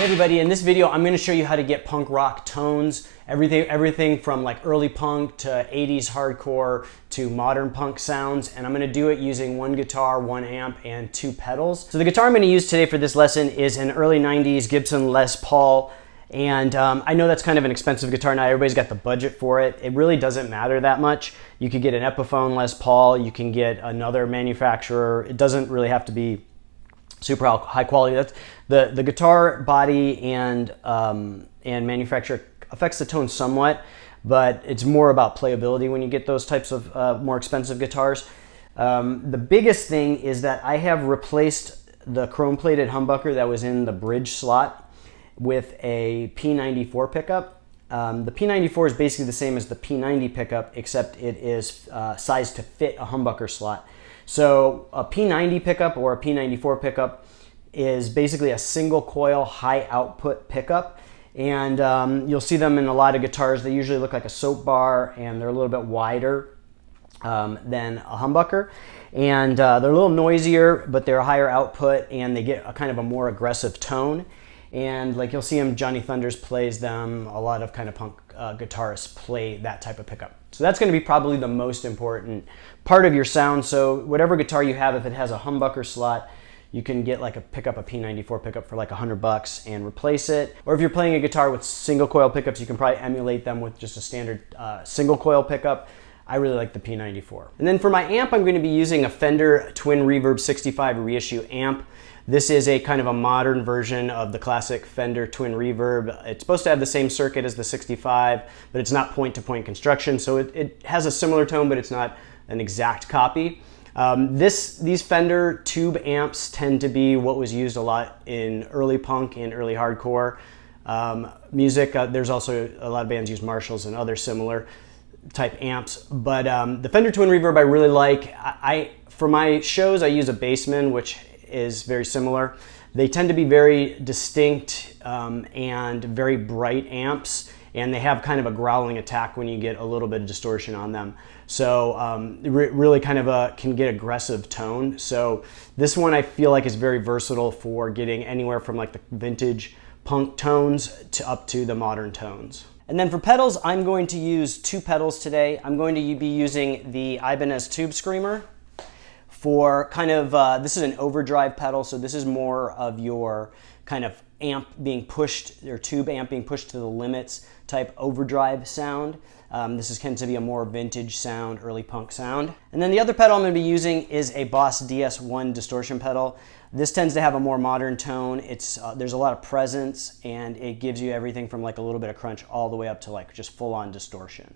Hey everybody, in this video I'm going to show you how to get punk rock tones, everything from like early punk to 80s hardcore to modern punk sounds, and I'm going to do it using one guitar, one amp, and two pedals. So the guitar I'm going to use today for this lesson is an early 90s Gibson Les Paul, and I know that's kind of an expensive guitar. Not everybody's got the budget for it. It really doesn't matter that much. You could get an Epiphone Les Paul, you can get another manufacturer. It doesn't really have to be super high quality. That's the guitar body and manufacturer affects the tone somewhat, but it's more about playability when you get those types of more expensive guitars. The biggest thing is that I have replaced the chrome-plated humbucker that was in the bridge slot with a P94 pickup. The P94 is basically the same as the P90 pickup, except it is sized to fit a humbucker slot. So a P90 pickup or a P94 pickup is basically a single coil high output pickup, and you'll see them in a lot of guitars. They usually look like a soap bar, and they're a little bit wider than a humbucker, and they're a little noisier, but they're a higher output, and they get a kind of a more aggressive tone. And like you'll see them, Johnny Thunders plays them, a lot of kind of punk guitarists play that type of pickup. So that's going to be probably the most important part of your sound. So whatever guitar you have, if it has a humbucker slot, you can get like a P94 pickup for like $100 and replace it. Or if you're playing a guitar with single coil pickups, you can probably emulate them with just a standard single coil pickup. I really like the P94. And then for my amp, I'm going to be using a Fender Twin Reverb 65 reissue amp. This is a kind of a modern version of the classic Fender Twin Reverb. It's supposed to have the same circuit as the 65, but it's not point-to-point construction, so it has a similar tone, but it's not an exact copy. These Fender tube amps tend to be what was used a lot in early punk and early hardcore music. There's also a lot of bands use Marshalls and other similar type amps, but the Fender Twin Reverb I really like. For my shows, I use a Bassman, which is very similar. They tend to be very distinct and very bright amps, and they have kind of a growling attack when you get a little bit of distortion on them. So really kind of can get aggressive tone. So this one I feel like is very versatile for getting anywhere from like the vintage punk tones to up to the modern tones. And then for pedals, I'm going to use two pedals today. I'm going to be using the Ibanez Tube Screamer for kind of, this is an overdrive pedal, so this is more of your kind of amp being pushed, or tube amp being pushed to the limits type overdrive sound. This tends to be a more vintage sound, early punk sound. And then the other pedal I'm going to be using is a Boss DS1 distortion pedal. This tends to have a more modern tone. There's a lot of presence, and it gives you everything from like a little bit of crunch all the way up to like just full-on distortion.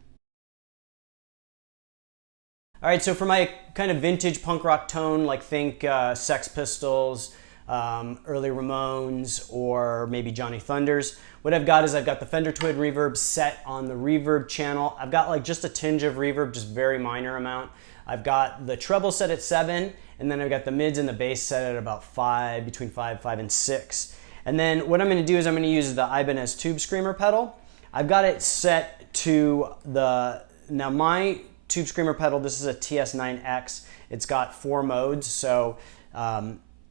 All right, so for my kind of vintage punk rock tone, like think Sex Pistols, early Ramones, or maybe Johnny Thunders, what I've got is I've got the Fender Twin Reverb set on the reverb channel. I've got like just a tinge of reverb, just very minor amount. I've got the treble set at 7, and then I've got the mids and the bass set at about 5, between 5 and 6. And then what I'm going to do is I'm going to use the Ibanez Tube Screamer pedal. I've got it set to now my Tube Screamer pedal, this is a TS9X. It's got 4 modes, so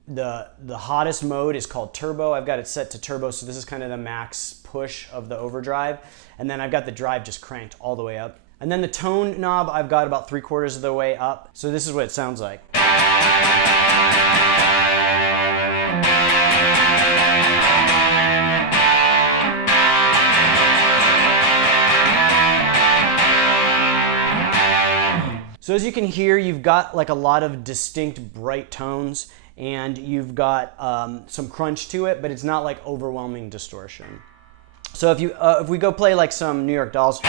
the hottest mode is called turbo. I've got it set to turbo, so this is kind of the max push of the overdrive. And then I've got the drive just cranked all the way up. And then the tone knob, I've got about 3/4 of the way up. So this is what it sounds like. So as you can hear, you've got like a lot of distinct bright tones, and you've got some crunch to it, but it's not like overwhelming distortion. So if we go play like some New York Dolls.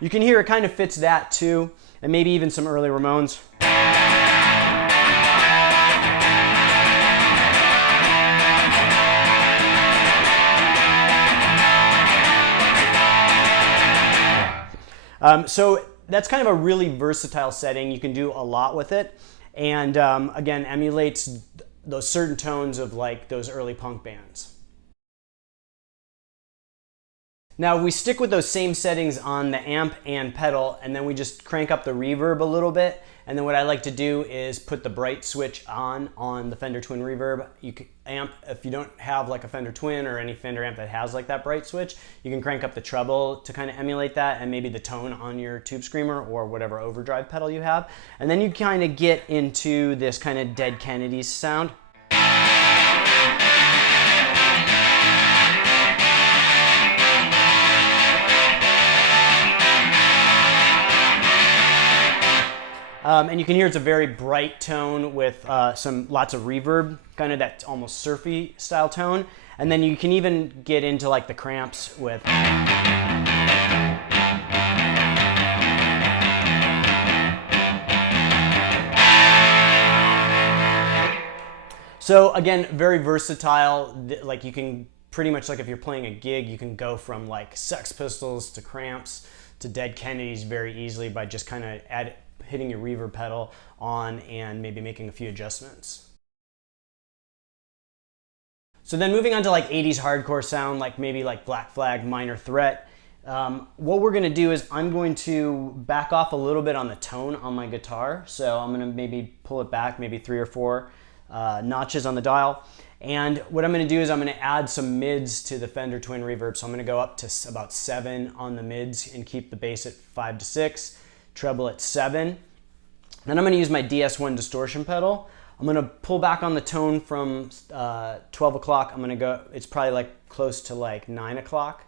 You can hear it kind of fits that too, and maybe even some early Ramones. So that's kind of a really versatile setting. You can do a lot with it, and again, emulates those certain tones of like those early punk bands. Now we stick with those same settings on the amp and pedal, and then we just crank up the reverb a little bit. And then what I like to do is put the bright switch on the Fender Twin Reverb. If you don't have like a Fender Twin or any Fender amp that has like that bright switch, you can crank up the treble to kind of emulate that, and maybe the tone on your Tube Screamer or whatever overdrive pedal you have. And then you kind of get into this kind of Dead Kennedys sound. And you can hear it's a very bright tone with lots of reverb, kind of that almost surfy style tone. And then you can even get into like the Cramps with. So again, very versatile. Like you can pretty much, like if you're playing a gig, you can go from like Sex Pistols to Cramps to Dead Kennedys very easily by just kind of hitting your reverb pedal on and maybe making a few adjustments. So then moving on to like 80s hardcore sound, like maybe like Black Flag, Minor Threat. What we're gonna do is I'm going to back off a little bit on the tone on my guitar. So I'm gonna maybe pull it back maybe 3 or 4 notches on the dial. And what I'm gonna do is I'm gonna add some mids to the Fender Twin Reverb. So I'm gonna go up to about 7 on the mids and keep the bass at 5 to 6. Treble at 7. Then I'm going to use my DS1 distortion pedal. I'm going to pull back on the tone from 12 o'clock. I'm going to go, it's probably like close to like 9 o'clock.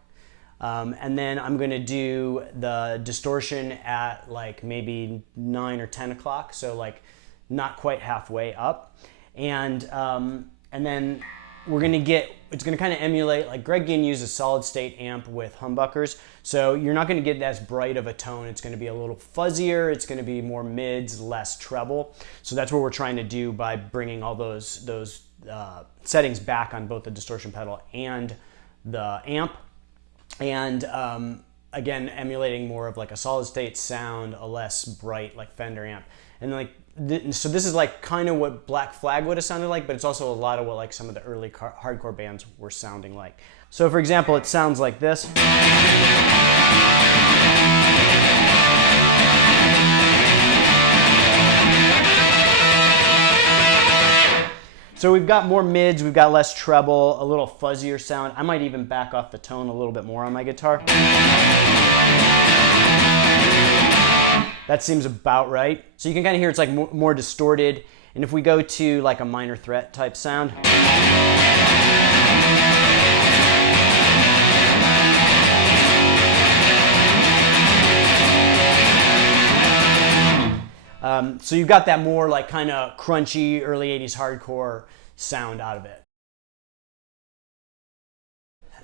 And then I'm going to do the distortion at like maybe 9 or 10 o'clock. So like not quite halfway up. And then we're going to it's going to kind of emulate, like Greg Ginn uses solid state amp with humbuckers. So you're not going to get as bright of a tone. It's going to be a little fuzzier. It's going to be more mids, less treble. So that's what we're trying to do by bringing all those settings back on both the distortion pedal and the amp. And again, emulating more of like a solid state sound, a less bright like Fender amp. And like, so this is like kind of what Black Flag would have sounded like, but it's also a lot of what like some of the early hardcore bands were sounding like. So for example, it sounds like this. So we've got more mids, we've got less treble, a little fuzzier sound. I might even back off the tone a little bit more on my guitar. That seems about right. So you can kind of hear it's like more distorted. And if we go to like a Minor Threat type sound. So you've got that more like kind of crunchy early 80s hardcore sound out of it.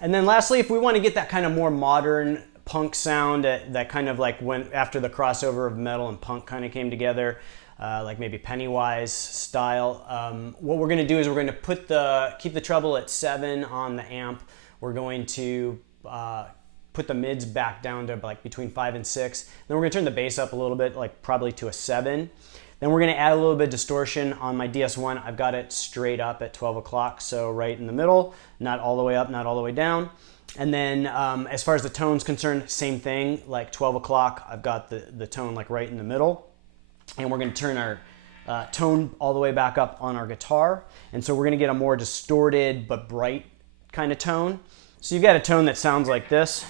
And then lastly, if we want to get that kind of more modern punk sound that kind of like went after the crossover of metal and punk kind of came together, like maybe Pennywise style. What we're going to do is we're going to keep the treble at 7 on the amp. We're going to put the mids back down to like between 5 and 6. Then we're going to turn the bass up a little bit, like probably to a 7. Then we're going to add a little bit of distortion on my DS1. I've got it straight up at 12 o'clock, so right in the middle, not all the way up, not all the way down. And then as far as the tone's concerned, same thing, like 12 o'clock, I've got the tone like right in the middle. And we're going to turn our tone all the way back up on our guitar. And so we're going to get a more distorted but bright kind of tone. So you've got a tone that sounds like this.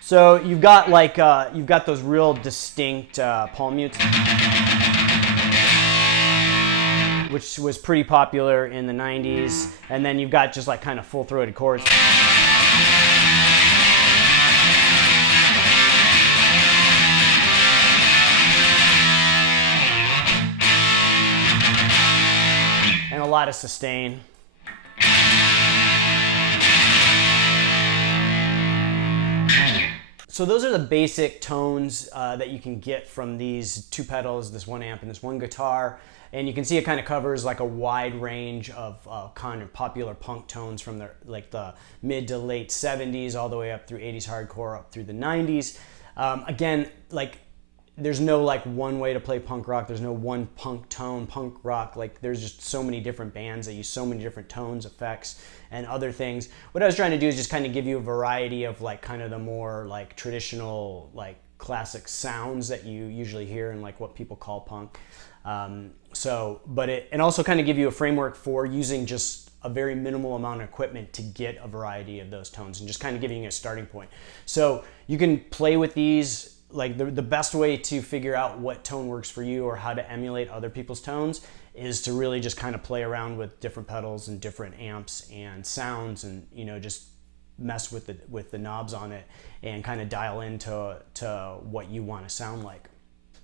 So you've got like you've got those real distinct palm mutes, which was pretty popular in the 90s, and then you've got just like kind of full-throated chords. And a lot of sustain. So those are the basic tones that you can get from these two pedals, this one amp and this one guitar. And you can see it kind of covers like a wide range of kind of popular punk tones from the mid to late 70s all the way up through 80s hardcore up through the 90s. Again, like there's no like one way to play punk rock. There's no one punk tone. Punk rock, like there's just so many different bands that use so many different tones, effects, and other things. What I was trying to do is just kind of give you a variety of like kind of the more like traditional like classic sounds that you usually hear and like what people call punk. And also kind of give you a framework for using just a very minimal amount of equipment to get a variety of those tones, and just kind of giving you a starting point. So you can play with these. Like the best way to figure out what tone works for you or how to emulate other people's tones is to really just kind of play around with different pedals and different amps and sounds, and just mess with the knobs on it and kind of dial into what you want to sound like.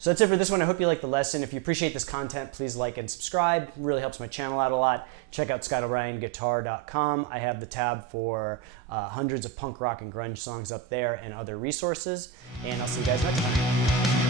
So that's it for this one. I hope you liked the lesson. If you appreciate this content, please like and subscribe. It really helps my channel out a lot. Check out ScottO'BrienGuitar.com. I have the tab for hundreds of punk rock and grunge songs up there and other resources. And I'll see you guys next time.